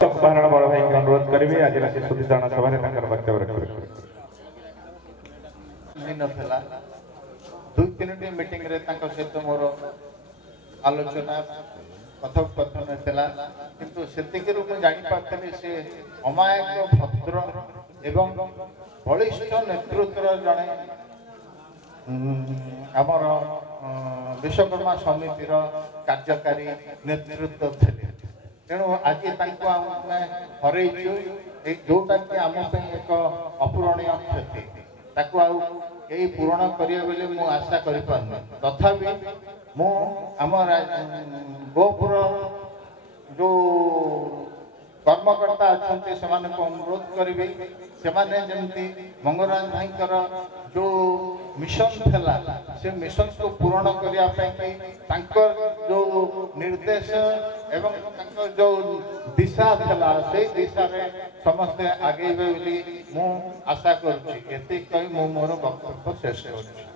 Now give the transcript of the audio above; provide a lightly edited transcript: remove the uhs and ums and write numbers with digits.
महाराणा बड़ भाई अनुरोध करेंगे आज राशि सुधारणा सभा वक्तव्य रखिए दुई तीन मीटिंग रे सहित मोर आलोचना कथोपकथन किंतु सेतिकरू मैं जानी पार्थी से अमायक भद्र एवं बलिष्ठ नेतृत्व जड़े आमर विश्वकर्मा समितिर कार्यकारी नेतृत्व थे तेणु आज हरइचु जोटा कि आम एक अपूरणीय क्षति ताकू यही पूरण करिए बोली मु आशा करि पारना तथापि मु आम गोपुर जो कर्मकर्ता अच्छा से अनुरोध करी से मंगराज भाई जो मिशन थेला से मिशन को पूरण करने जो निर्देश एवं जो दिशा थेला से दिशा रे समस्ते आगे बोली मु आशा करुच्ची एति कही मु मोर वक्तव्य शेष करुच्ची।